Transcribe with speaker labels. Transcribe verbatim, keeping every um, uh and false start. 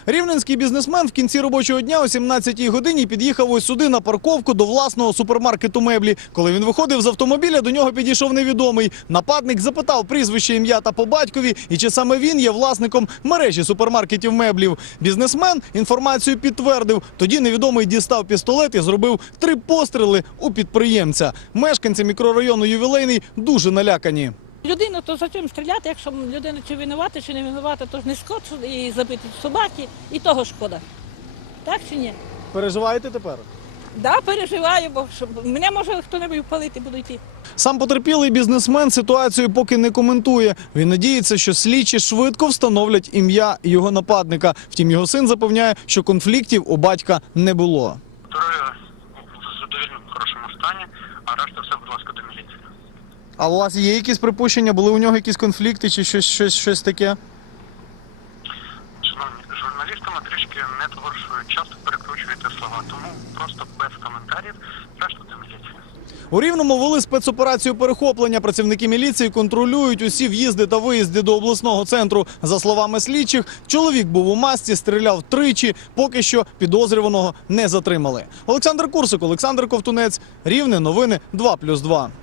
Speaker 1: Рівненський бізнесмен в кінці робочого дня о сімнадцятій годині під'їхав ось сюди на парковку до власного супермаркету меблі. Коли він виходив з автомобіля, до нього підійшов невідомий. Нападник запитав прізвище, ім'я та по батькові, і чи саме він є власником мережі супермаркетів меблів. Бізнесмен інформацію підтвердив. Тоді невідомий дістав пістолет і зробив три постріли у підприємця. Мешканці мікрорайону Ювілейний дуже налякані.
Speaker 2: Людину, то за чим стріляти, якщо людина чи винувата, чи не винувата, то ж не шкод, і забити собаки, і того шкода. Так чи ні?
Speaker 1: Переживаєте тепер?
Speaker 2: Да, переживаю, бо щоб мене може хто-небудь впалити, буду йти.
Speaker 1: Сам потерпілий бізнесмен ситуацію поки не коментує. Він надіється, що слідчі швидко встановлять ім'я його нападника. Втім, його син запевняє, що конфліктів у батька не було.
Speaker 3: Здоров'я в задовільному хорошому стані, а решта все, будь ласка, до міліції.
Speaker 1: А у вас є якісь припущення? Були у нього якісь конфлікти чи щось, щось, щось таке?
Speaker 3: Шановні, журналістами трішки не товаришують, часто перекручуєте слова, тому просто без коментарів, решта до міліції.
Speaker 1: У Рівному вели спецоперацію перехоплення. Працівники міліції контролюють усі в'їзди та виїзди до обласного центру. За словами слідчих, чоловік був у масці, стріляв тричі, поки що підозрюваного не затримали. Олександр Курсик, Олександр Ковтунець, Рівне, новини два плюс два.